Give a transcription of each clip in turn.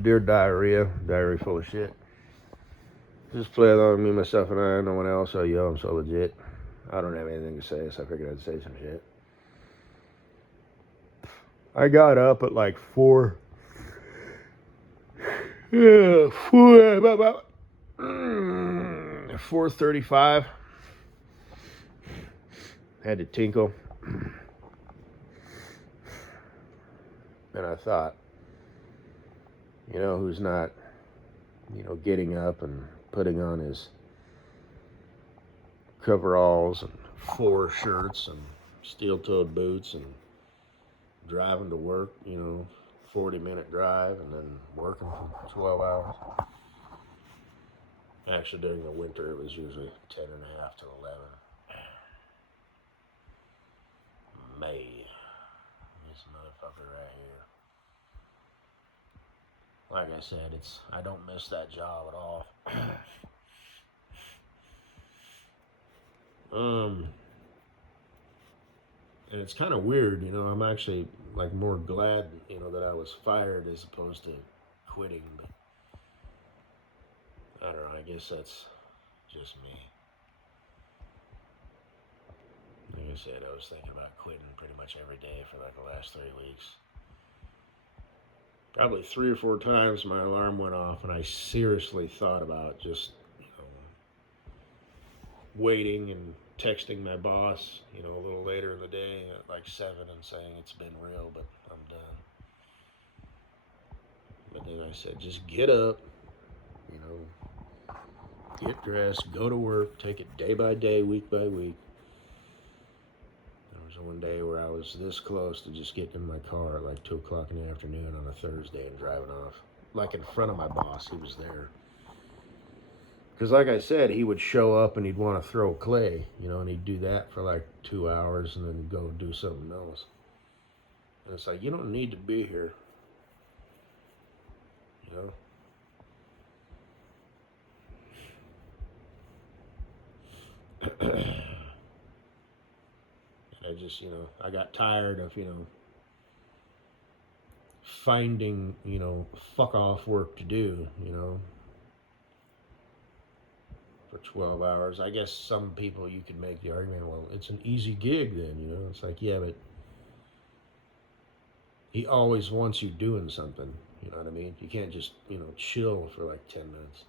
Dear diarrhea full of shit. Just play along, me, myself, and I, no one else. Oh, yo, I'm so legit. I don't have anything to say, so I figured I'd say some shit. I got up at like 4. Yeah, 4:35. Had to tinkle. And I thought, who's not, getting up and putting on his coveralls and 4 shirts and steel-toed boots and driving to work, 40-minute drive and then working for 12 hours. Actually, during the winter, it was usually 10 and a half to 11. May. This motherfucker right here. Like I said, I don't miss that job at all. And it's kind of weird, I'm actually like more glad, that I was fired as opposed to quitting, but I don't know, I guess that's just me. Like I said, I was thinking about quitting pretty much every day for like the last 3 weeks. Probably 3 or 4 times my alarm went off and I seriously thought about just, waiting and texting my boss, a little later in the day at like 7 and saying it's been real, but I'm done. But then I said, just get up, get dressed, go to work, take it day by day, week by week. There was one day where I was this close to just getting in my car at like 2 o'clock in the afternoon on a Thursday and driving off. Like in front of my boss, he was there. Because like I said, he would show up and he'd want to throw clay, and he'd do that for like 2 hours and then go do something else. And it's like, you don't need to be here, And I just, I got tired of, finding, fuck off work to do, for 12 hours. I guess some people you could make the argument, well, it's an easy gig then, It's like, yeah, but he always wants you doing something, you know what I mean? You can't just, chill for like 10 minutes.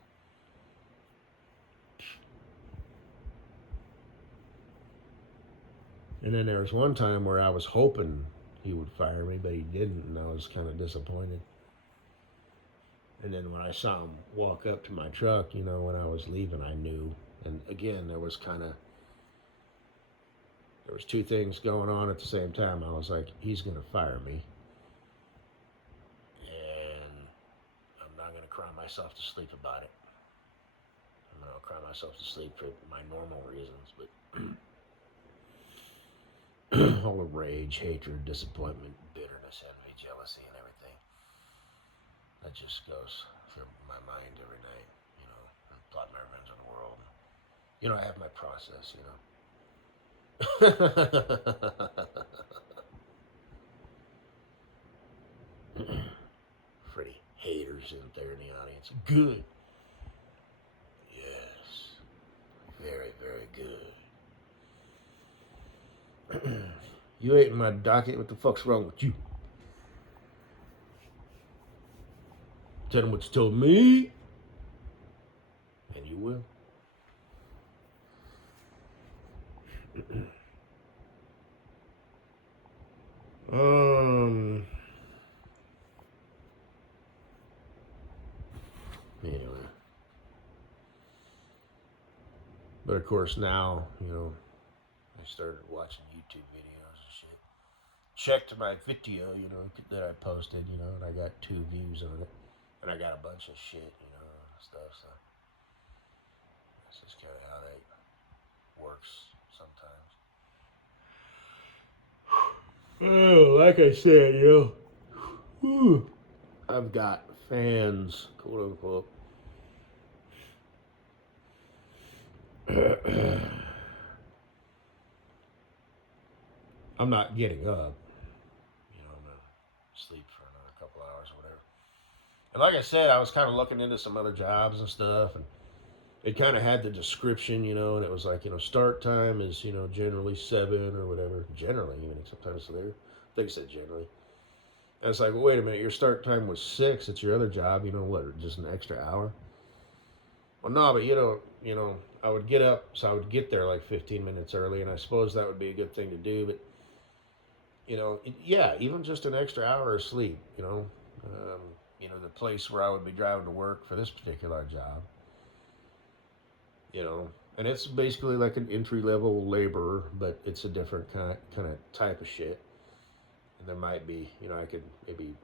And then there was one time where I was hoping he would fire me, but he didn't, and I was kind of disappointed. And then when I saw him walk up to my truck, when I was leaving, I knew. And again, there was 2 things going on at the same time. I was like, he's going to fire me. And I'm not going to cry myself to sleep about it. I'm going to cry myself to sleep for my normal reasons, but all the rage, hatred, disappointment, bitterness, envy, jealousy, and everything. That just goes through my mind every night, and plot my revenge on the world. I have my process, Pretty haters in there in the audience. Good. Yes. Very, very good. You ate in my docket. What the fuck's wrong with you? Tell them what you told me. And you will. Anyway. But of course now, I started watching YouTube videos and shit. Checked my video, that I posted, and I got 2 views on it. And I got a bunch of shit, stuff, so that's just kind of how that works sometimes. Oh, like I said, I've got fans, quote unquote. I'm not getting up. I'm going to sleep for another couple hours or whatever. And like I said, I was kind of looking into some other jobs and stuff, and it kind of had the description, and it was like, start time is, generally 7 or whatever. Generally, even sometimes there. I think it said generally. And it's like, well, wait a minute, your start time was 6 at your other job. What? Just an extra hour? Well, no, but I would get up, so I would get there like 15 minutes early, and I suppose that would be a good thing to do. But yeah, even just an extra hour of sleep. The place where I would be driving to work for this particular job. And it's basically like an entry level laborer, but it's a different kind of type of shit. And there might be, I could maybe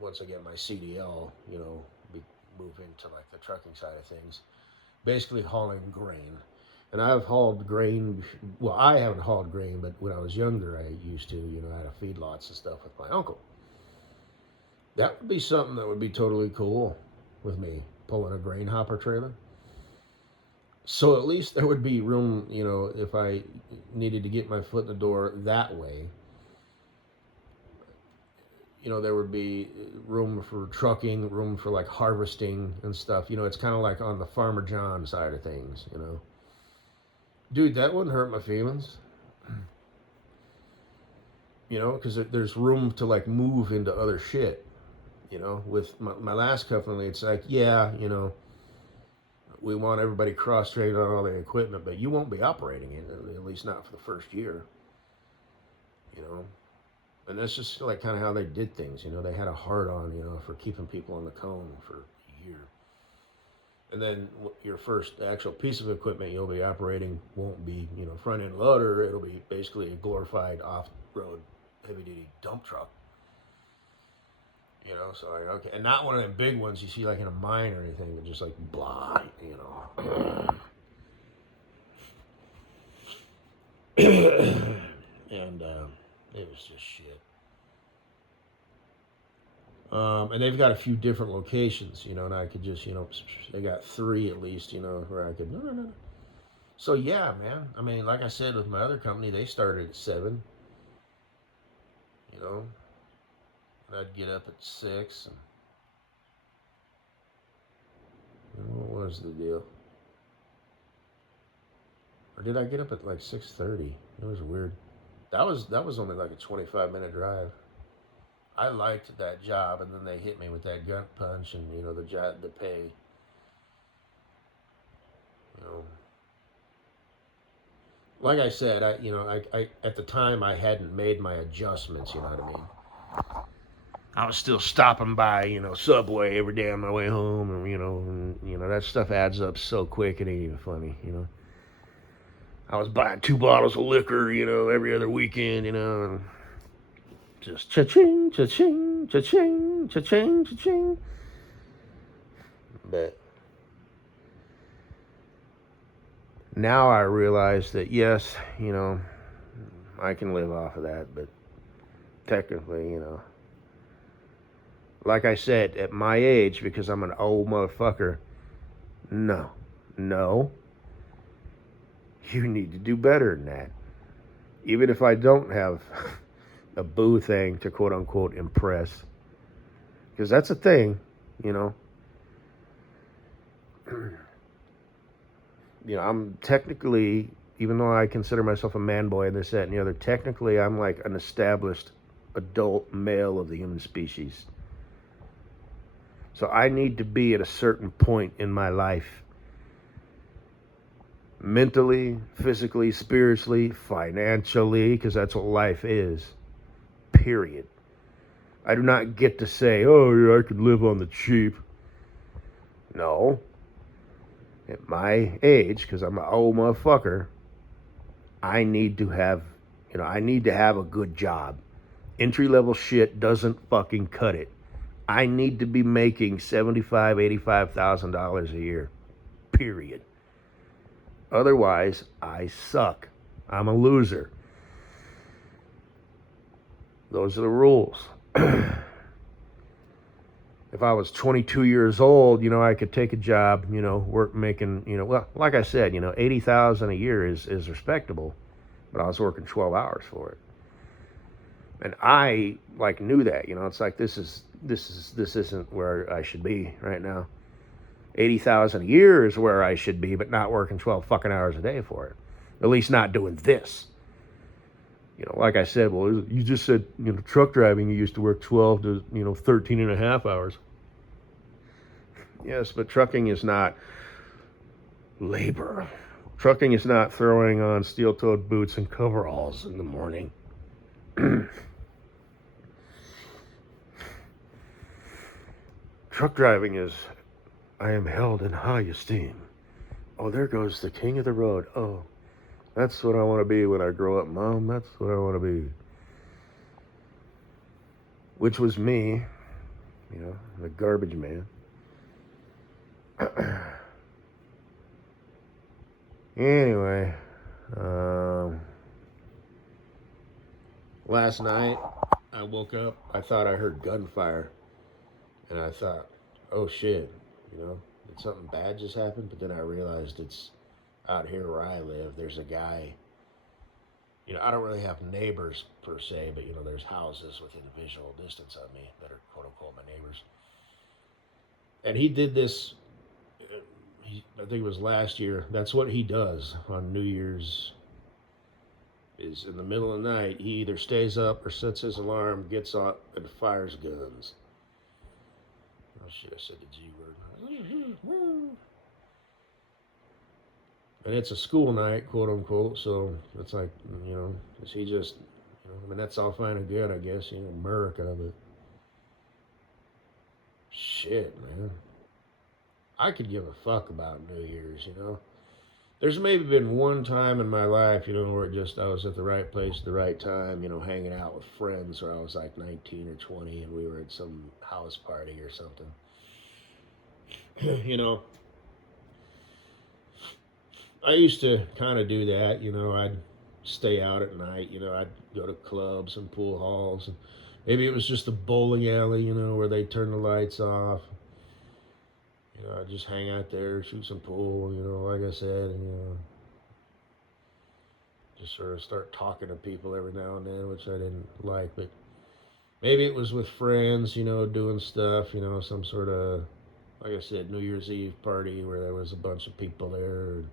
once I get my CDL, be move into like the trucking side of things, basically hauling grain. And I've hauled grain. Well, I haven't hauled grain, but when I was younger, I used to. I had a feedlots and stuff with my uncle. That would be something that would be totally cool with me pulling a grain hopper trailer. So at least there would be room, if I needed to get my foot in the door that way. There would be room for trucking, room for like harvesting and stuff. It's kind of like on the Farmer John side of things, Dude, that wouldn't hurt my feelings. Because there's room to like move into other shit. With my last company, it's like, yeah, we want everybody cross-trained on all the equipment, but you won't be operating it, at least not for the first year. And that's just like kind of how they did things. They had a hard-on, for keeping people on the cone for a year. And then your first actual piece of equipment you'll be operating won't be, front-end loader. It'll be basically a glorified off-road heavy-duty dump truck. So like, okay, and not one of them big ones you see like in a mine or anything, but just like blah, and it was just shit. And they've got a few different locations, and I could just, they got 3 at least, where I could, no. So yeah, man, I mean, like I said, with my other company, they started at 7, and I'd get up at 6, and what was the deal? Or did I get up at like 6:30? It was weird. That was only like a 25-minute drive. I liked that job, and then they hit me with that gut punch, and the pay. Like I said, I at the time I hadn't made my adjustments. You know what I mean? I was still stopping by, Subway every day on my way home, and that stuff adds up so quick it ain't even funny. I was buying 2 bottles of liquor, every other weekend, and just cha-ching, cha-ching, cha-ching, cha-ching, cha-ching. But now I realize that, yes, I can live off of that, but technically, like I said, at my age, because I'm an old motherfucker, no. You need to do better than that. Even if I don't have a boo thing to quote unquote impress. Because that's a thing, I'm technically, even though I consider myself a man boy and this, that, and the other, technically I'm like an established adult male of the human species. So I need to be at a certain point in my life, mentally, physically, spiritually, financially, because that's what life is, period. I do not get to say, oh, yeah, I could live on the cheap. No. At my age, because I'm an old motherfucker, I need to have, I need to have a good job. Entry-level shit doesn't fucking cut it. I need to be making $75,000, $85,000 a year, period. Otherwise, I suck. I'm a loser. Those are the rules. If I was 22 years old, I could take a job, work making, well, like I said, $80,000 a year is respectable, but I was working 12 hours for it. And I like knew that, it's like this isn't where I should be right now. 80,000 a year is where I should be, but not working 12 fucking hours a day for it. At least not doing this. Like I said, well, you just said, truck driving, you used to work 12 to, 13 and a half hours. Yes, but trucking is not labor. Trucking is not throwing on steel-toed boots and coveralls in the morning. Truck driving is, I am held in high esteem. Oh, there goes the king of the road. Oh, that's what I want to be when I grow up, Mom. That's what I want to be. Which was me, the garbage man. Anyway, last night I woke up. I thought I heard gunfire. And I thought, oh shit, did something bad just happen? But then I realized it's out here where I live. There's a guy, I don't really have neighbors per se, but there's houses within visual distance of me that are quote unquote my neighbors. And he did this, I think it was last year. That's what he does on New Year's, is in the middle of the night, he either stays up or sets his alarm, gets up, and fires guns. Oh shit, I said the G word. And it's a school night, quote unquote, so it's like, is he just, that's all fine and good, I guess, America, but shit, man. I could give a fuck about New Year's, There's maybe been one time in my life, where I was at the right place at the right time, hanging out with friends where I was like 19 or 20 and we were at some house party or something. I used to kind of do that, I'd stay out at night, I'd go to clubs and pool halls. And maybe it was just a bowling alley, where they turn the lights off. I'd just hang out there, shoot some pool, like I said, and, just sort of start talking to people every now and then, which I didn't like, but maybe it was with friends, doing stuff, some sort of, like I said, New Year's Eve party where there was a bunch of people there,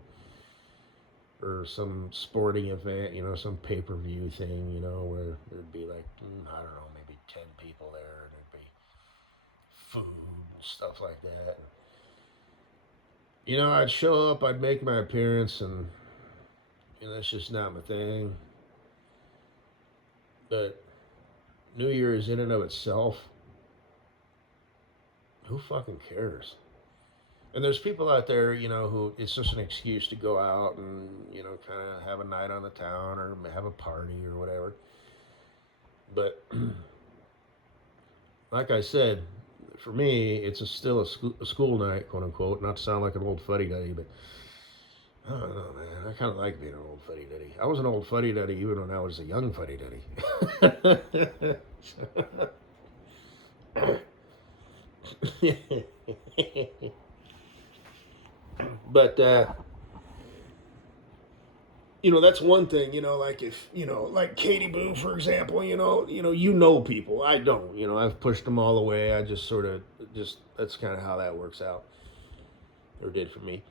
or some sporting event, some pay-per-view thing, where there'd be like, I don't know, maybe 10 people there, and there'd be food and stuff like that. I'd show up, I'd make my appearance, and that's just not my thing. But New Year's in and of itself, who fucking cares? And there's people out there, who it's just an excuse to go out and, kind of have a night on the town or have a party or whatever. But like I said, for me, it's still a school night, quote unquote. Not to sound like an old fuddy-duddy, but I don't know, man. I kind of like being an old fuddy-duddy. I was an old fuddy-duddy even when I was a young fuddy-duddy. But that's one thing, like if, like Katie Boo, for example, people. I don't, I've pushed them all away. I just sort of, that's kind of how that works out, or did for me.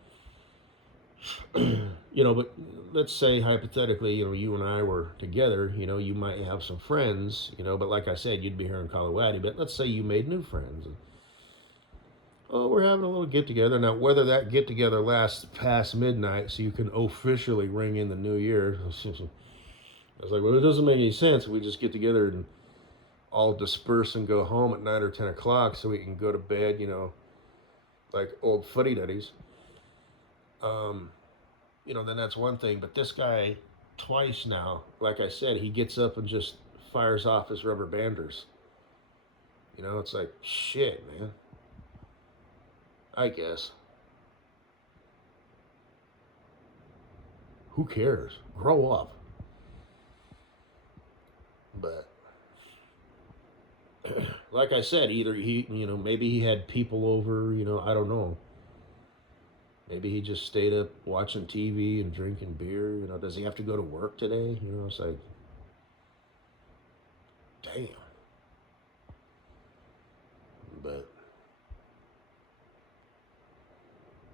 But let's say hypothetically, you and I were together, you might have some friends, but like I said, you'd be here in Colorado, but let's say you made new friends. And, oh, we're having a little get together. Now, whether that get together lasts past midnight so you can officially ring in the new year, I was like, well, it doesn't make any sense. We just get together and all disperse and go home at 9 or 10 o'clock so we can go to bed, like old fuddy-duddies. Then that's one thing. But this guy, twice now, like I said, he gets up and just fires off his rubber banders. It's like, shit, man. I guess. Who cares? Grow up. But like I said, either he, maybe he had people over, I don't know. Maybe he just stayed up watching TV and drinking beer. Does he have to go to work today? It's like, Damn. But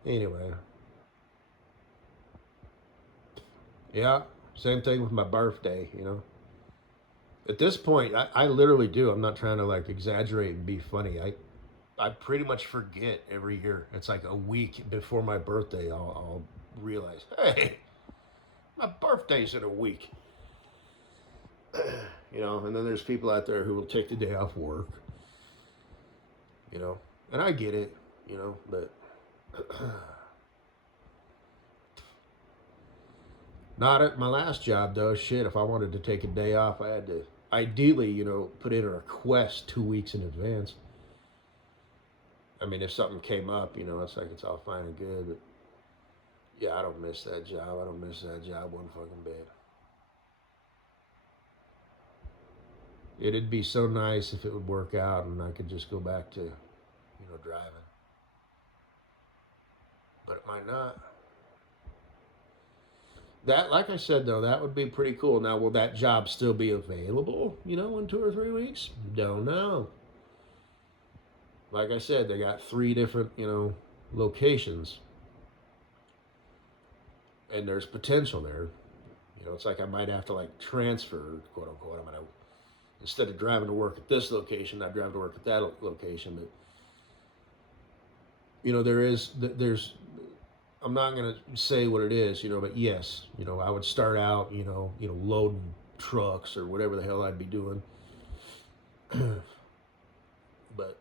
anyway. Yeah, same thing with my birthday, you know. At this point, I literally do. I'm not trying to like exaggerate and be funny. I pretty much forget every year. It's like a week before my birthday, I'll realize, hey, my birthday's in a week. You know, and then there's people out there who will take the day off work, you know, and I get it, you know, but not at my last job though. Shit, if I wanted to take a day off, I had to ideally, you know, put in a request 2 weeks in advance. I mean, if something came up, you know, it's like it's all fine and good, but yeah, I don't miss that job. I don't miss that job one fucking bit. It'd be so nice if it would work out and I could just go back to, you know, driving. But it might not. That, like I said, though, that would be pretty cool. Now, will that job still be available, you know, in 2 or 3 weeks? Don't know. Like I said, they got 3 different, you know, locations. And there's potential there. You know, it's like I might have to, like, transfer, quote unquote. I'm going to, instead of driving to work at this location, I drive to work at that location. But, you know, there's, I'm not going to say what it is, you know, but yes, you know, I would start out, loading trucks or whatever the hell I'd be doing. But,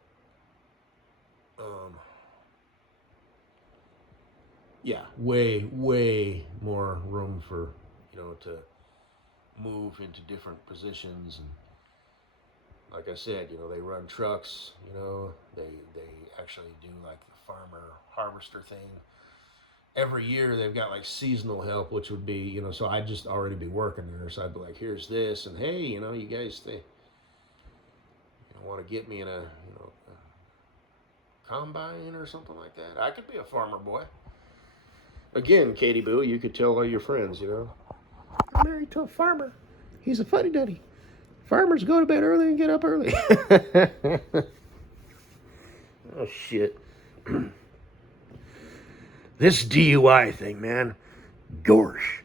yeah, way more room for, you know, to move into different positions. And like I said, you know, they run trucks, you know, they actually do like the farmer harvester thing. Every year they've got like seasonal help, which would be, you know, so I'd just already be working there. So I'd be like, here's this, and hey, you know, you guys want to get me in a, you know, a combine or something like that. I could be a farmer boy. Again, Katie Boo, you could tell all your friends, you know. I'm married to a farmer. He's a fuddy duddy. Farmers go to bed early and get up early. Oh, shit. This DUI thing, man. Gosh.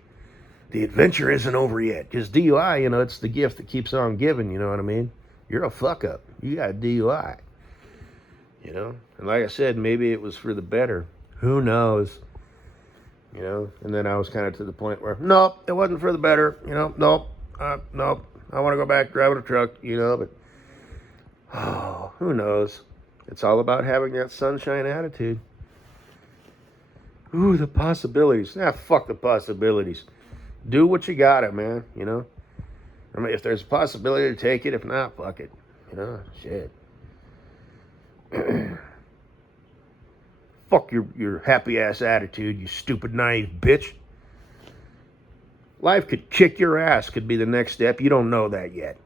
The adventure isn't over yet. Because DUI, you know, it's the gift that keeps on giving, you know what I mean? You're a fuck up. You got a DUI. You know? And like I said, maybe it was for the better. Who knows? You know? And then I was kind of to the point where, nope, it wasn't for the better. You know? Nope. Nope. I want to go back driving a truck, you know? But, oh, who knows? It's all about having that sunshine attitude. Ooh, the possibilities. Fuck the possibilities. Do what you gotta, man, you know? I mean, if there's a possibility to take it, if not, fuck it. You know? Shit. Fuck your happy-ass attitude, you stupid, naive bitch. Life could kick your ass, could be the next step. You don't know that yet.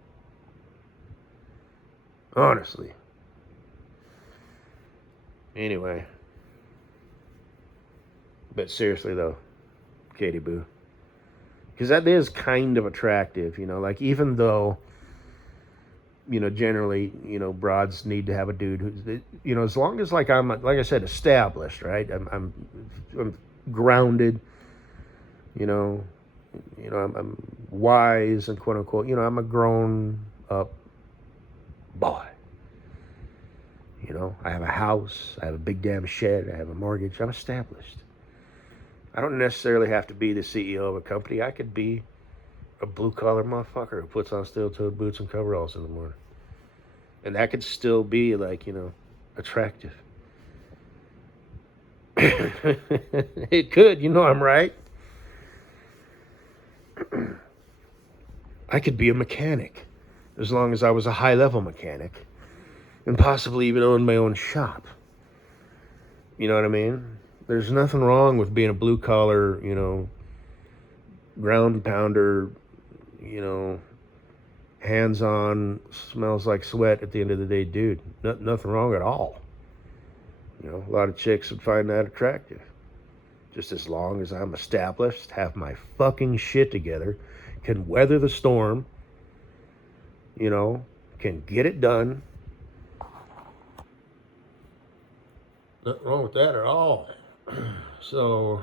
Honestly. Anyway. But seriously, though, Katie Boo. Because that is kind of attractive, you know? Like, even though, you know, generally, you know, broads need to have a dude who's, you know, as long as, like, I'm, like I said, established, right? I'm grounded, you know, I'm wise and quote unquote, you know, I'm a grown up boy. You know, I have a house, I have a big damn shed, I have a mortgage, I'm established. I don't necessarily have to be the CEO of a company. I could be a blue-collar motherfucker who puts on steel-toed boots and coveralls in the morning. And that could still be, like, you know, attractive. It could, you know I'm right. I could be a mechanic, as long as I was a high-level mechanic, and possibly even own my own shop. You know what I mean? There's nothing wrong with being a blue-collar, you know, ground pounder, you know, hands-on, smells like sweat at the end of the day, dude. Nothing wrong at all. You know, a lot of chicks would find that attractive. Just as long as I'm established, have my fucking shit together, can weather the storm, you know, can get it done. Nothing wrong with that at all. So,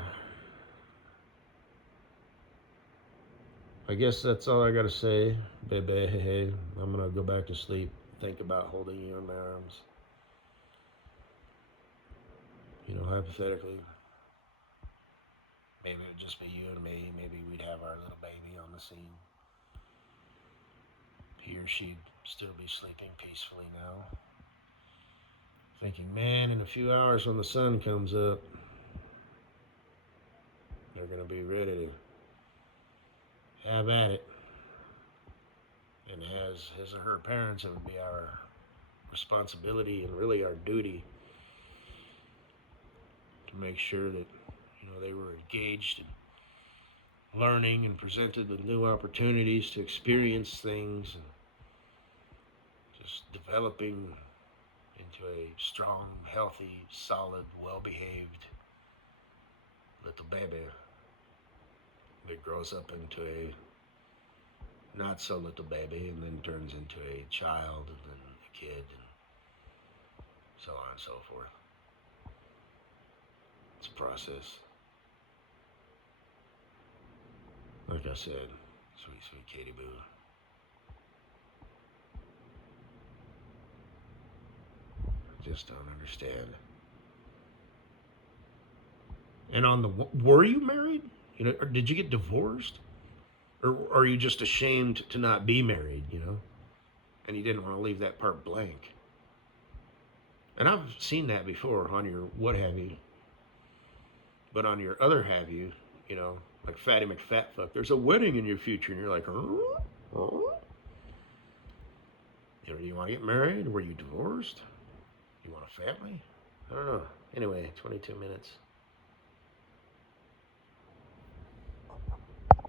I guess that's all I gotta say, baby. Hey, I'm gonna go back to sleep. Think about holding you in my arms. You know, hypothetically, maybe it'd just be you and me. Maybe we'd have our little baby on the scene. He or she'd still be sleeping peacefully now. Thinking, man, in a few hours when the sun comes up, they're going to be ready to have at it. And as his or her parents, it would be our responsibility and really our duty to make sure that, they were engaged in learning and presented with new opportunities to experience things and just developing into a strong, healthy, solid, well-behaved little baby that grows up into a not so little baby and then turns into a child and then a kid and so on and so forth. It's a process. Like I said, sweet, sweet Katie Boo. Just don't understand. And were you married? Or did you get divorced? Or are you just ashamed to not be married, And you didn't want to leave that part blank. And I've seen that before on your what have you. But on your other have you, like Fatty McFatfuck, there's a wedding in your future, and you're like, huh? Huh? Do you want to get married? Were you divorced? You want a family? I don't know. Anyway, 22 minutes.